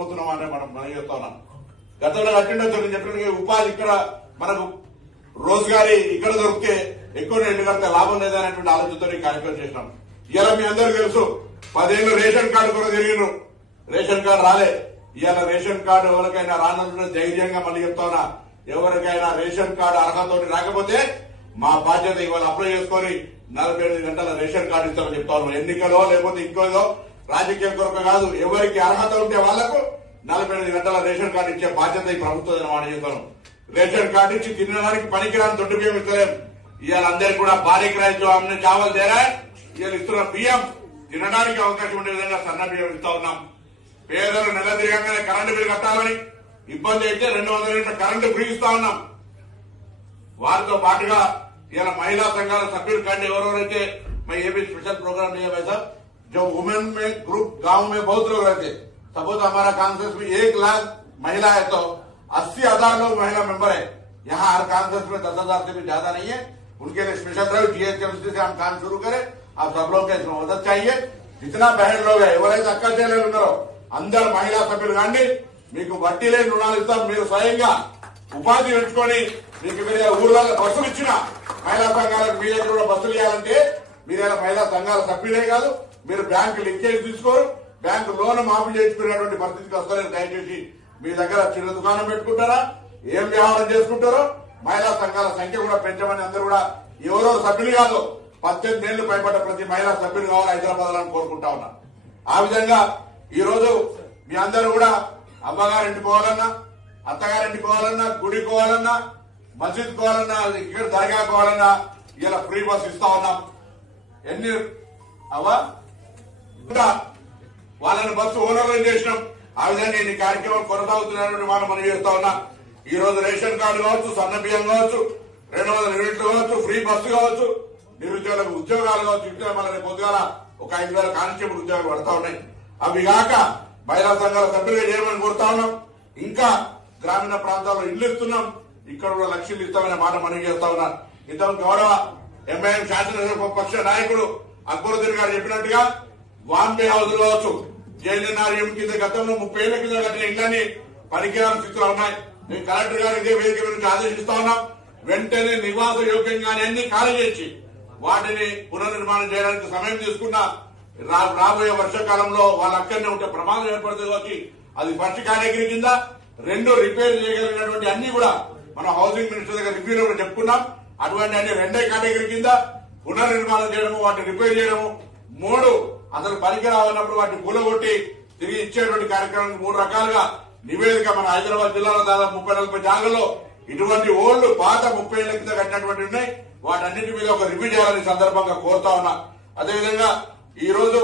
పోతున్నామని మనం చెప్తా ఉన్నాం. గతంలో కట్టిండొచ్చు చెప్పినట్టుగా ఉపాధి ఇక్కడ మనకు రోజుగారి ఇక్కడ దొరికితే ఎక్కువ రెండు కడితే లాభం లేదనేటువంటి ఆలోచనతో ఈ కార్యక్రమం చేసినాం. ఇలా మీ అందరూ తెలుసు 10 ఏళ్ళు రేషన్ కార్డు కూడా తిరిగినారు, రేషన్ కార్డు రాలే. ఇవాళ రేషన్ కార్డు ఎవరికైనా రానంటే ధైర్యంగా మళ్ళీ చెప్తా ఉన్నా, ఎవరికైనా రేషన్ కార్డు అర్హత రాకపోతే మా బాధ్యత ఇవాళ అప్లై చేసుకుని 48 గంటల రేషన్ కార్డు ఇస్తామని చెప్తా ఉన్నాం. ఎన్నికలో లేకపోతే ఇంకోదో రాజకీయ కొరకు కాదు, ఎవరికి అర్హత ఉంటే వాళ్లకు 48 గంటల రేషన్ కార్డు ఇచ్చే బాధ్యత ఈ ప్రభుత్వం మాట చెప్తాను. రేషన్ కార్డు ఇచ్చి తినడానికి పనికిరాని దొడ్డు బియ్యం ఇస్తలేం. ఇవాళ అందరికి కూడా భారీ రైతు అమ్మే చావల్ తేరా ఇవాళ ఇస్తున్న బియ్యం తినడానికి అవకాశం ఉండే విధంగా సన్న బియ్యం ఇస్తా ఉన్నాం. పేదలు నెల తిరగగానే కరెంటు బిల్లు కట్టాలని ఇబ్బంది అయితే 200 యూనిట్ల కరెంటు ఫ్రీ ఇస్తా ఉన్నాం. వారితో పాటుగా ఇలా మహిళా సంఘాల సభ్యులు కంటే ఎవరెవరైతే ये भी स्पेशल प्रोग्राम नहीं है वैसा, जो वुमेन में ग्रुप गांव में बहुत लोग रहते, सपोज हमारा कांग्रेस में 1 लाख महिला है तो 80,000 लोग महिला मेंबर है. यहाँ हर कांग्रेस में 10,000 से भी ज्यादा नहीं है. उनके लिए स्पेशल ड्राइव जीएचएमसी से हम काम शुरू करें. आप सब लोग का इसमें मदद चाहिए. जितना बहन लोग है ఎవరైతే అక్క చెల్లెలు ఉన్నారో అందరు మహిళా సభ్యులు కానీ మీకు వడ్డీ లేని రుణాలు ఇస్తాం. మీరు స్వయంగా ఉపాధి పెంచుకొని మీకు మీరు ఊర్లలో బస్సులు ఇచ్చిన మహిళా సంఘాలకు మీ దగ్గర కూడా బస్సులు ఇవ్వాలంటే మీరేలా మహిళా సంఘాల సభ్యులే కాదు, మీరు బ్యాంకు లింకేజ్ తీసుకోరు, బ్యాంకు లోన్ మాఫీ చేసుకునేటువంటి పరిస్థితికి వస్తారు. దయచేసి మీ దగ్గర చిన్న దుకాణం పెట్టుకుంటారా, ఏం వ్యవహారం చేసుకుంటారో మహిళా సంఘాల సంఖ్య కూడా పెంచమని అందరూ కూడా ఎవరో సభ్యులు కాదు 18 ఏళ్లు పైబడ్డ ప్రతి మహిళా సభ్యులు కావాలి హైదరాబాద్ లో కోరుకుంటా ఉన్నా. ఆ విధంగా ఈ రోజు మీ అందరూ కూడా అమ్మగారింటికి పోవాలన్నా, అత్తగారింటికి పోవాలన్నా, గుడికి పోవాలన్నా, మస్జిద్ పోవాలన్నా, ఇక్కడ దర్గా పోవాలన్నా ఇలా ఫ్రీ బస్ ఇస్తా ఉన్నాం. ఎన్ని అవా వాళ్ళని బస్సు ఓనర్లు చేసినాం. ఆ విధంగా ఈ కార్యక్రమం కొనసాగుతున్నటువంటి మాట మనం చేస్తా ఉన్నా. ఈ రోజు రేషన్ కార్డు కావచ్చు, సన్న బియ్యం కావచ్చు, 200 యూనిట్లు కావచ్చు, ఫ్రీ బస్సు కావచ్చు, నిరుద్యోగులకు ఉద్యోగాలు కావచ్చు. ఇంట్లో మన పొద్దుగాల ఒక 5,000 కానిస్టేబుల్ ఉద్యోగాలు పడతా ఉన్నాయి. అవి కాక మహిళా సంఘాల సభ్యులుగా చేయమని కోరుతా ఉన్నాం. ఇంకా గ్రామీణ ప్రాంతాల్లో ఇల్లు ఇస్తున్నాం, ఇక్కడ కూడా లక్షలు ఇస్తామనే మాట మనం చేస్తా ఉన్నాం. ఇంత గౌరవ ఎంఐఎం శాసనసభ నాయకుడు అక్బరుద్దీన్ గారు చెప్పినట్టుగా వాంబే హౌస్ కావచ్చు, జేఎన్ఆర్ఎం కింద గతంలో 30 ఏళ్ల కింద కట్టిన ఇళ్లని పనికిరాని స్థితిలో ఉన్నాయి. మేము కలెక్టర్ గారు ఇదే వేదిక నుంచి ఆదేశిస్తా ఉన్నాం. వెంటనే నివాస యోగ్యంగానే అన్ని ఖాళీ చేసి వాటిని పునర్నిర్మాణం చేయడానికి సమయం తీసుకున్నా రాబోయే వర్షాకాలంలో వాళ్ళ అక్కడనే ఉంటే ప్రమాదం ఏర్పడుతుంది కాబట్టి అది ఫస్ట్ కేటగిరీ కింద 2 రిపేర్ చేయగలిగినటువంటి అన్ని కూడా మనం హౌసింగ్ మినిస్టర్ దగ్గర రివ్యూలో కూడా చెప్పుకున్నాం. అటువంటి అన్ని 2వ కేటగిరీ కింద పునర్నిర్మాణం చేయడము, వాటిని రిపేర్ చేయడము, 3 అసలు పనికి రావన్నప్పుడు వాటిని కూలగొట్టి తిరిగి ఇచ్చేటువంటి కార్యక్రమానికి 3 రకాలుగా నివేదిక మన హైదరాబాద్ జిల్లాలో దాదాపు 30-40 జాగాల్లో ఇటువంటి ఓల్డ్ పాత 30 ఏళ్ల కింద కట్టినటువంటి ఉన్నాయి. వాటన్నిటి మీద ఒక రివ్యూ చేయాలని సందర్భంగా కోరుతా ఉన్నా. అదేవిధంగా ఈ రోజు